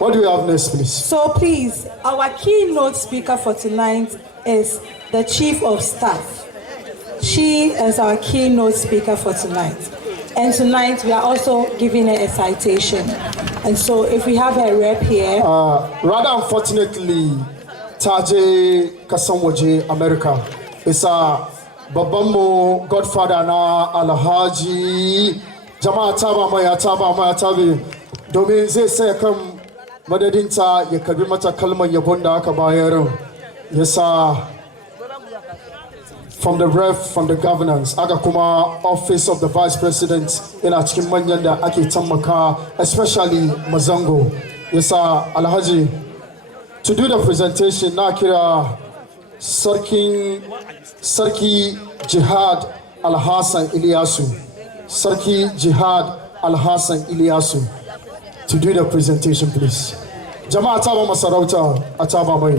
What do we have next, please? So please, our keynote speaker for tonight is the Chief of Staff. She is our keynote speaker for tonight. And tonight we are also giving her a citation. And so if we have a rep here. Rather unfortunately, Taje Kasamwaje, America, is a Babambo godfather na Alhaji Jama Taba Maya Tabi. Domin zai sai kan madadinta ya karbi mata kalmar yabon da aka bayar. Yasa from the ref, from the governance, aka kuma office of the vice president ina cikin manyan da ake tammaka, especially Mazango. Yasa Alhaji, to do the presentation na kira Sarki Jihad Al-Hassan Ilyasu. Sarki Jihad Al-Hassan Ilyasu to do the presentation, please. Jama'a Ataba Masarauta Ataba Mai.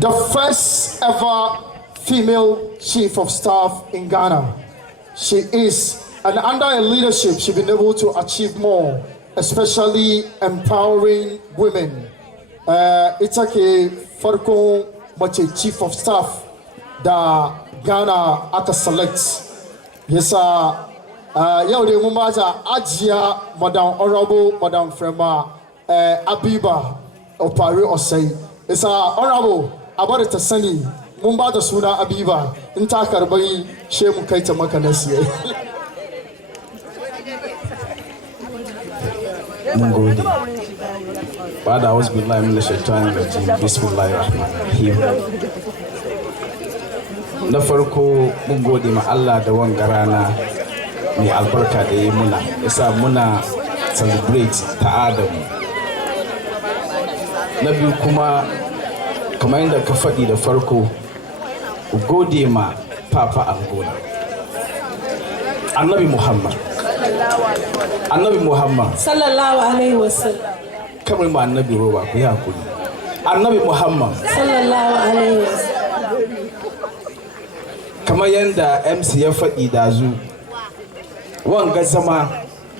The first ever female chief of staff in Ghana. She is, and under her leadership, she's been able to achieve more, especially empowering women. It's like a farko mace chief of staff da Ghana aka select. Yes, yau da mun bata ajiya Madam Honorable Madam Frema Abiba Opare Osei. Yes, Honorable Abare ta sani mun bata suna Abiba in ta karbai she mun kai ta maka nasiye. Mun gode. Ba da wasu billahi min shaitan rajim bismillahir rahmanir rahim. Na farko mun gode ma Allah da wanga rana mai albarka da yi muna yasa muna celebrate ta Adamu. Na biyu kuma kamar yadda ka faɗi da farko gode ma Papa Angola Annabi Muhammad sallallahu alaihi wasallam kamar ma annabi roba ku ya kuri Annabi Muhammad sallallahu alaihi wasallam kamar yadda MC ya faɗi da zu wanga zama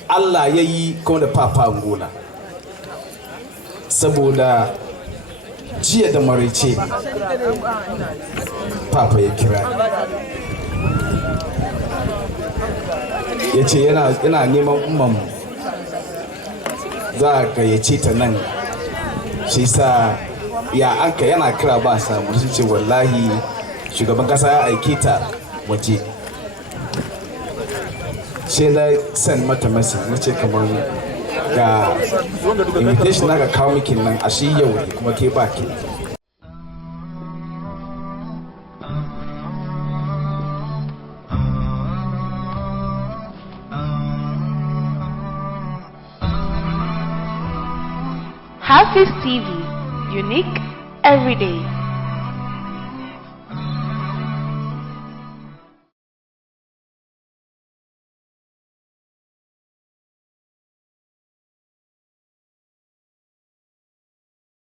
Allah ya yi kuma da Papa Angola saboda jiya da maraice Papa ya kira ya ce yana neman umman za a gayyace ta nan shi sa ya anka yana kira ba samu sun ce wallahi shugaban kasa ya aike ta waje sai na send mata message na ce kamar ga invitation na ga kawo miki nan a shi yau ne kuma ke baki. Hafiz TV, unique every day.